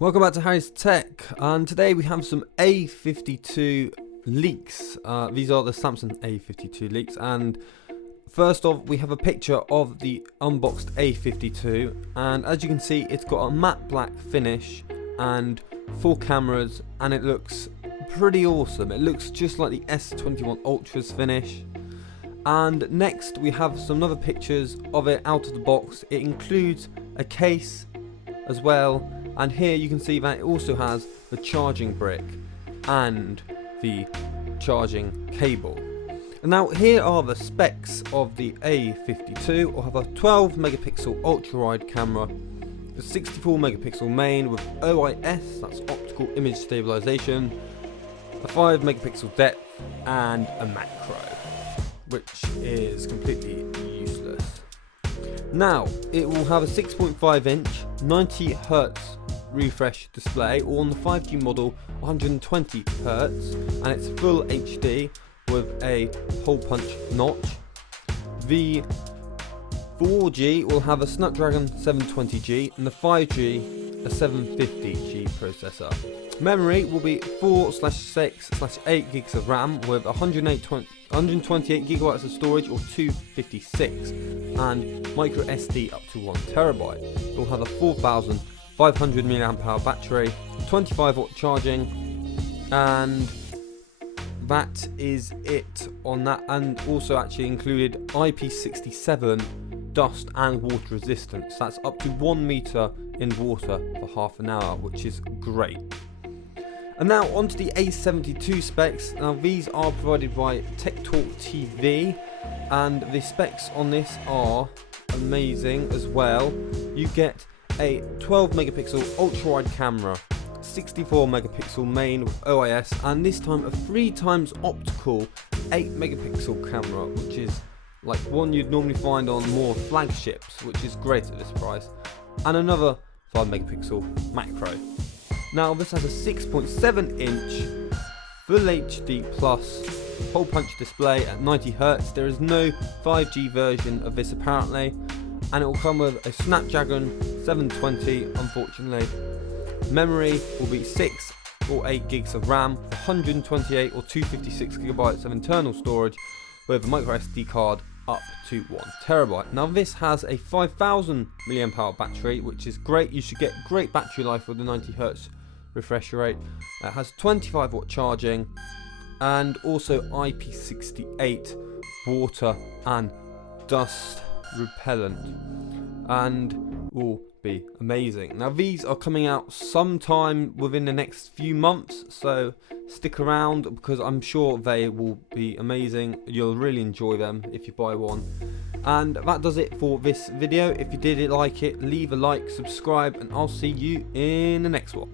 Welcome back to Harry's Tech, and today we have some A52 leaks. These are the Samsung A52 leaks, and first off we have a picture of the unboxed A52, and as you can see it's got a matte black finish and 4 cameras, and it looks pretty awesome. It looks just like the S21 Ultra's finish. And next we have some other pictures of it out of the box. It includes a case as well, and here you can see that it also has the charging brick and the charging cable. And now here are the specs of the A52. We'll have a 12 megapixel ultra wide camera, a 64 megapixel main with OIS, that's optical image stabilization, a 5 megapixel depth, and a macro, which is completely useless. Now it will have a 6.5 inch 90 Hz refresh display, or on the 5G model 120 Hz, and it's full HD with a hole punch notch. The 4G will have a Snapdragon 720G, and the 5G a 750G processor. Memory will be 4/6/8 gigs of RAM with 128 gigabytes of storage, or 256, and micro SD up to 1 terabyte. It will have a 4,500 mAh battery, 25 watt charging, and that is it on that. And also actually included IP67 dust and water resistance. That's up to 1 meter in water for half an hour, which is great. And now onto the A72 specs. Now these are provided by Tech Talk TV, and the specs on this are amazing as well. You get a 12 megapixel ultra wide camera, 64 megapixel main with OIS, and this time a 3 times optical 8 megapixel camera, which is like one you'd normally find on more flagships, which is great at this price, and another 5 megapixel macro. Now this has a 6.7 inch full HD plus hole punch display at 90 Hz. There is no 5G version of this apparently, and it will come with a Snapdragon 720 unfortunately. Memory will be 6 or 8 gigs of RAM, 128 or 256 gigabytes of internal storage with a micro SD card up to 1 terabyte. Now this has a 5,000 mAh battery, which is great. You should get great battery life with the 90 Hz refresh rate. It has 25 watt charging and also IP68 water and dust repellent, and will be amazing. Now these are coming out sometime within the next few months, so stick around because I'm sure they will be amazing. You'll really enjoy them if you buy one. And that does it for this video. If you did like it, leave a like, subscribe, and I'll see you in the next one.